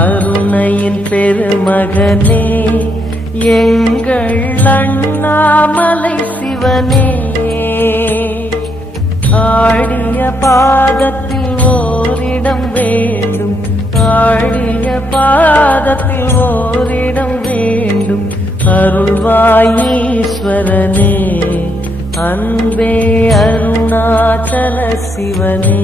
அருணையின் பெருமகனே எங்கள் அண்ணாமலை சிவனே, ஆடிய பாதத்தில் ஓரிடம் வேண்டும், ஆடிய பாதத்தில் ஓரிடம் வேண்டும். அருள்வாயீஸ்வரனே அன்பே அருணாச்சல சிவனே.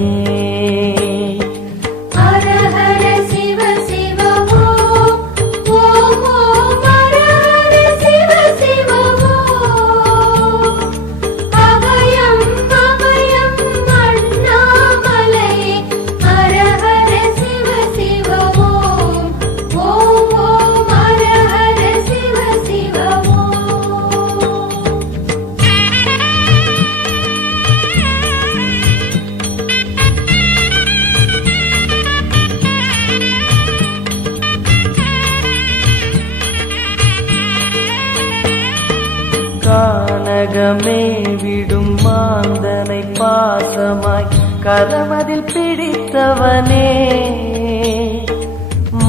கானகமே விடும் மாந்தனை பாசமாய் கரமதில் பிடித்தவனே,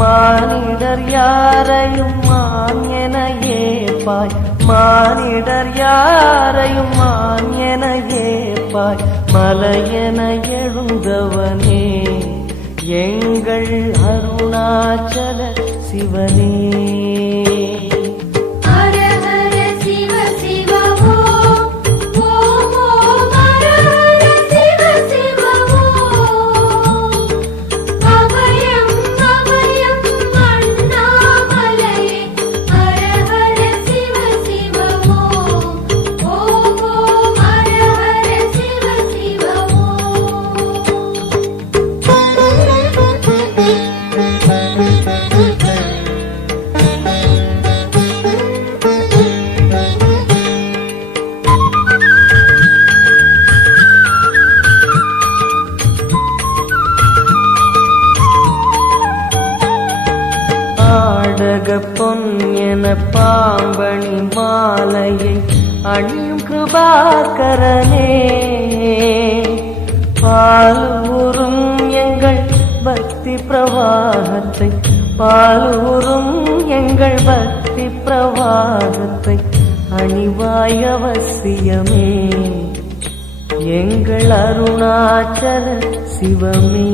மானிடர் யாரையும் மான் என ஏப்பாய், மானிடர் யாரையும் மான் என ஏப்பாய். மலையென எழுந்தவனே எங்கள் அருணாச்சல சிவனே. பொன் என பாம்பணி மாலையை அணியும் கிருபாகரனே, பாலூரும் எங்கள் பக்தி பிரவாகத்தை, பாலூரும் எங்கள் பக்தி பிரவாகத்தை அணிவாய் அவசியமே எங்கள் அருணாச்சல சிவமே.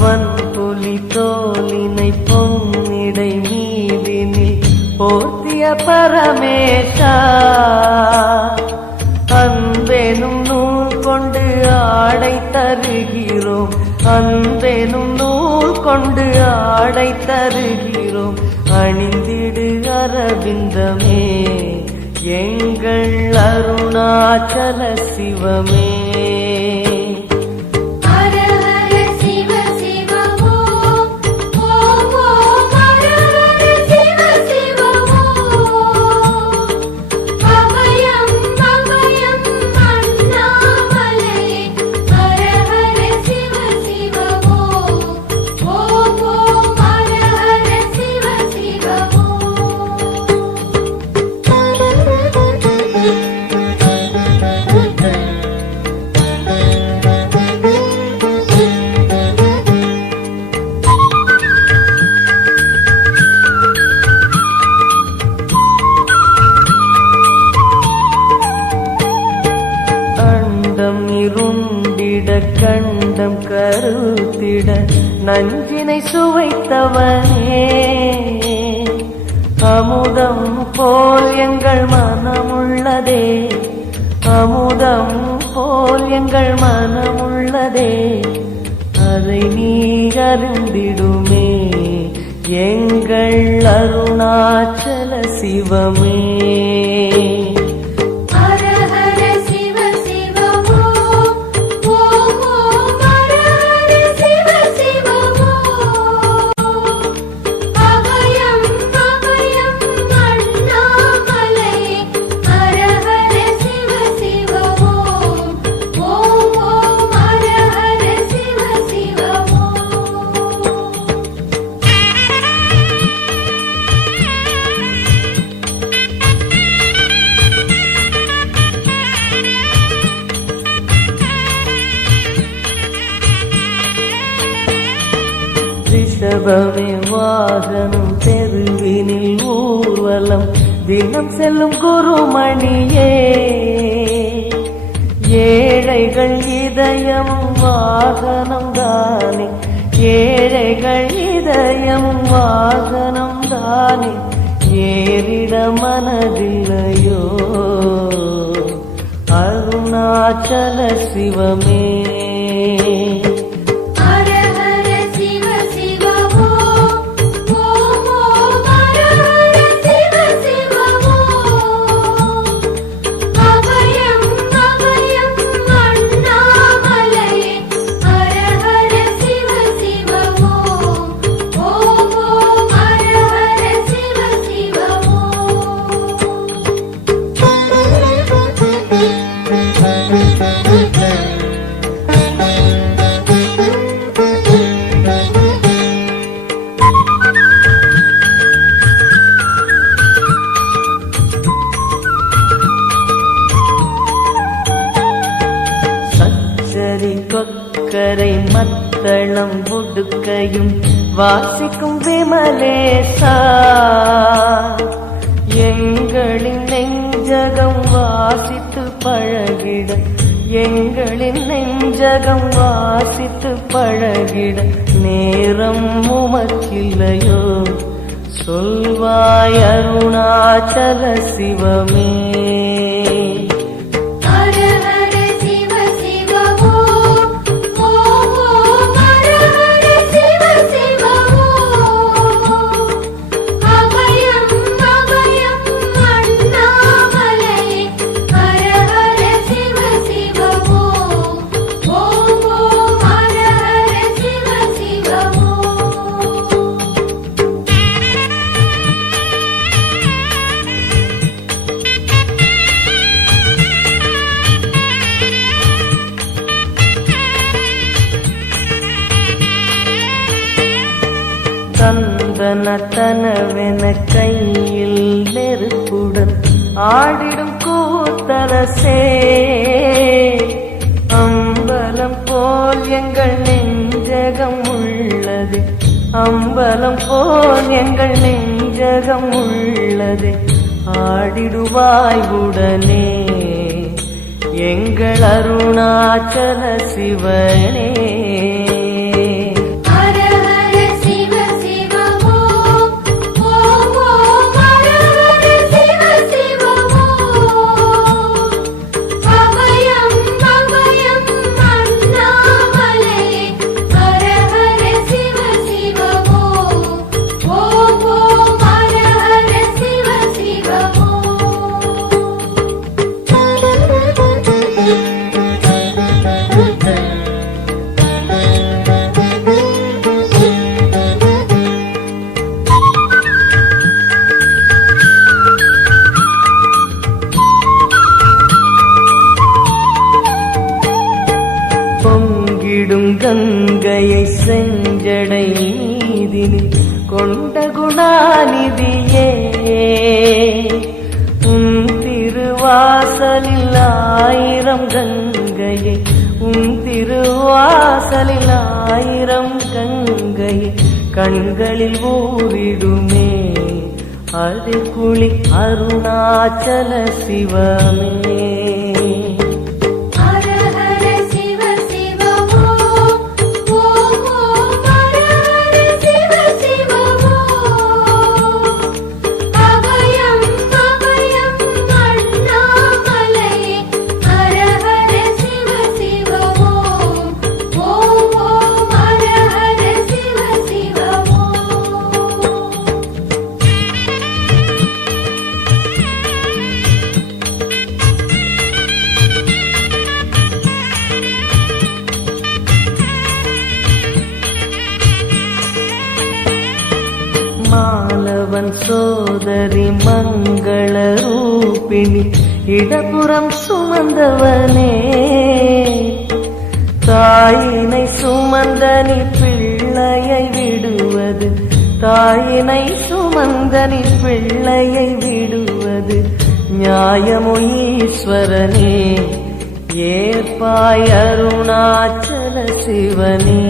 வன்புலி தோலினை பொன்னிடை மீதினில் போர்த்திய பரமேஷா, அன்பெனும் நூல் கொண்டு ஆடை தருகிறோம், அன்பெனும் நூல் கொண்டு ஆடை தருகிறோம். அணிந்திடு அரவிந்தமே எங்கள் அருணாச்சல சிவமே. இருண்டிட கண்டம் கருத்திட நஞ்சினை சுவைத்தவனே, அமுதம் போல் எங்கள் மனமுள்ளதே, அமுதம் போல் எங்கள் மனமுள்ளதே, அதை நீ அறிந்திடுமே எங்கள் அருணாச்சல சிவமே. ரிஷபமே வாகனம் தெருவினில் ஊர்வலம் தினம் செல்லும் குருமணியே, ஏழைகள் இதயம் வாகனம் தானே, ஏழைகள் இதயம் வாகனம் தானே, ஏறிட மனதில்லையோ அருணாச்சல சிவமே. கொக்கரை மத்தளம் உடுக்கையும் வாசிக்கும் விமலேசா, எங்களின் நெஞ்சகம் வாசித்து பழகிட, எங்களின் நெஞ்சகம் வாசித்து பழகிட நேரம் உமக்கில்லையோ சொல்வாய் அருணாச்சல சிவமே. தந்தனத்தனவென கையில் நெருப்புடன் ஆடிடும் கூத்தரசே, அம்பலம் போல் எங்கள் நெஞ்சகம் உள்ளது, அம்பலம் போல் எங்கள் நெஞ்சகம் உள்ளது, ஆடிடுவாய் உடனே எங்கள் அருணாச்சல சிவனே. பொங்கிடும் கங்கையை செஞ்சடை நீதினில் கொண்ட குணாநிதியே, உன் திருவாசலில் ஆயிரம் கங்கையை, உன் திருவாசலில் ஆயிரம் கங்கையை கண்களில் ஊறிடுமே அது குளி அருணாச்சல சிவமே. ஹர ஹர சிவ சிவ ஓம் ஓம் ஓம் ஹர அவன் சோதரி மங்கள ரூபிணி இடப்புறம் சுமந்தவனே. தாயினை சுமந்த நீ பிள்ளையை விடுவது, தாயினை சுமந்த நீ பிள்ளையை விடுவது நியாயமோ ஈஸ்வரனே? ஏற்பாய் அருணாச்சல சிவனே.